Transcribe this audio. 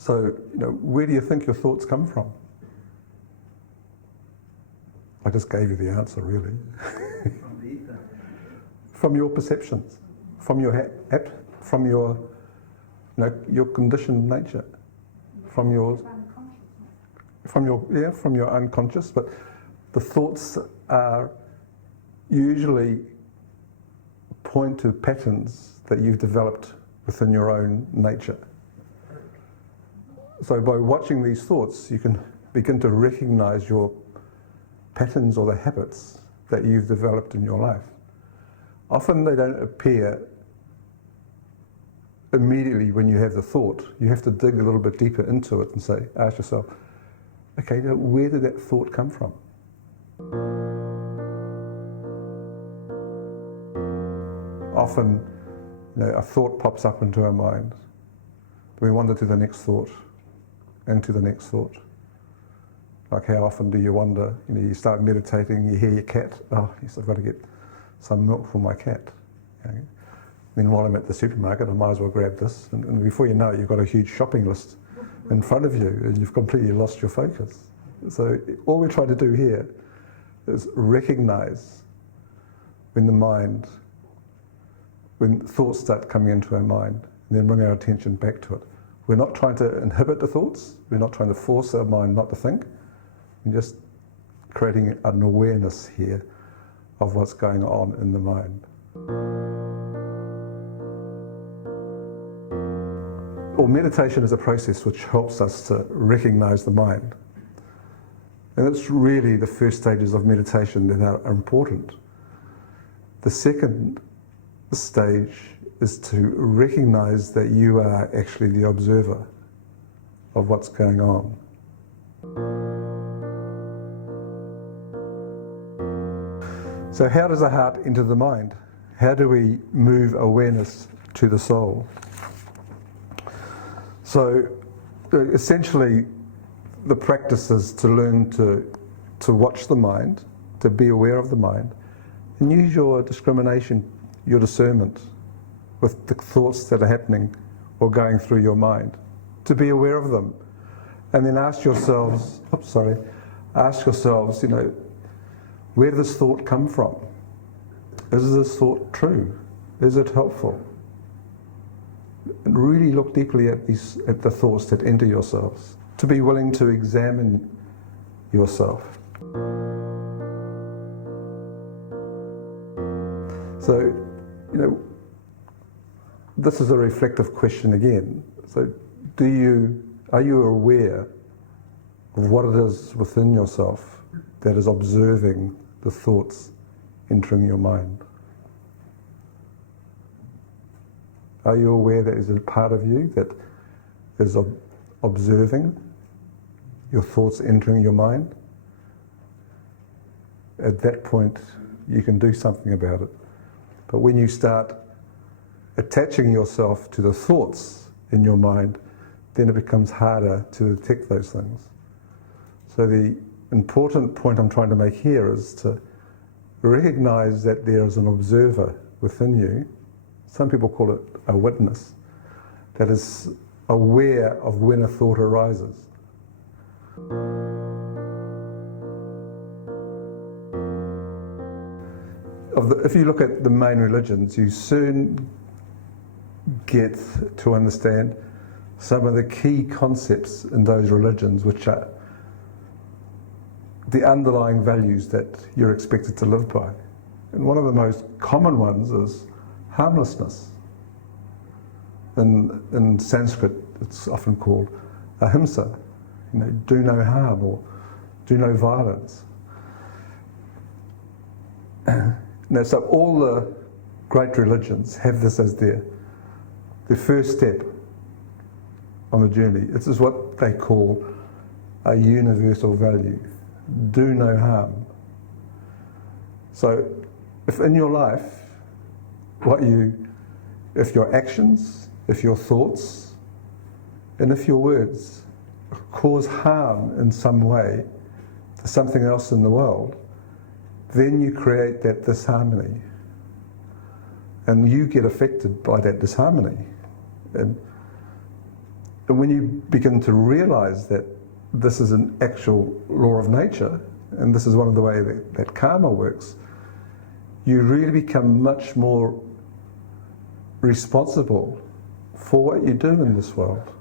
So, where do you think your thoughts come from? I just gave you the answer, really. From the ether. From your perceptions, from your your conditioned nature, from your unconscious. But the thoughts are usually point to patterns that you've developed within your own nature. So by watching these thoughts, you can begin to recognize your patterns or the habits that you've developed in your life. Often they don't appear immediately when you have the thought. You have to dig a little bit deeper into it and ask yourself, okay, where did that thought come from? Often, a thought pops up into our mind. We wander to the next thought, and to the next thought. Like how often do you wonder, you start meditating, you hear your cat, oh yes, I've got to get some milk for my cat. Then while I'm at the supermarket, I might as well grab this, and before you know it, you've got a huge shopping list in front of you, and you've completely lost your focus. So all we're trying to do here is recognize when thoughts start coming into our mind, and then bring our attention back to it. We're not trying to inhibit the thoughts, we're not trying to force our mind not to think, we're just creating an awareness here of what's going on in the mind. Well, meditation is a process which helps us to recognize the mind. And it's really the first stages of meditation that are important. The second stage is to recognize that you are actually the observer of what's going on. So how does the heart enter the mind? How do we move awareness to the soul? So essentially the practice is to learn to watch the mind, to be aware of the mind, and use your discrimination, your discernment with the thoughts that are happening or going through your mind, to be aware of them. And then ask yourselves, where did this thought come from? Is this thought true? Is it helpful? And really look deeply at the thoughts that enter yourselves, to be willing to examine yourself. So, this is a reflective question again. So, are you aware of what it is within yourself that is observing the thoughts entering your mind? Are you aware that is a part of you that is observing your thoughts entering your mind? At that point, you can do something about it. But when you start attaching yourself to the thoughts in your mind, then it becomes harder to detect those things. So the important point I'm trying to make here is to recognize that there is an observer within you. Some people call it a witness, that is aware of when a thought arises. If you look at the main religions, you soon get to understand some of the key concepts in those religions, which are the underlying values that you're expected to live by. And one of the most common ones is harmlessness. In Sanskrit, it's often called ahimsa, do no harm or do no violence. Now, so all the great religions have this as their first step on the journey. This is what they call a universal value. Do no harm. So if in your life, if your actions, if your thoughts, and if your words cause harm in some way to something else in the world, then you create that disharmony. And you get affected by that disharmony. And when you begin to realize that this is an actual law of nature, and this is one of the ways that karma works, you really become much more responsible for what you do in this world.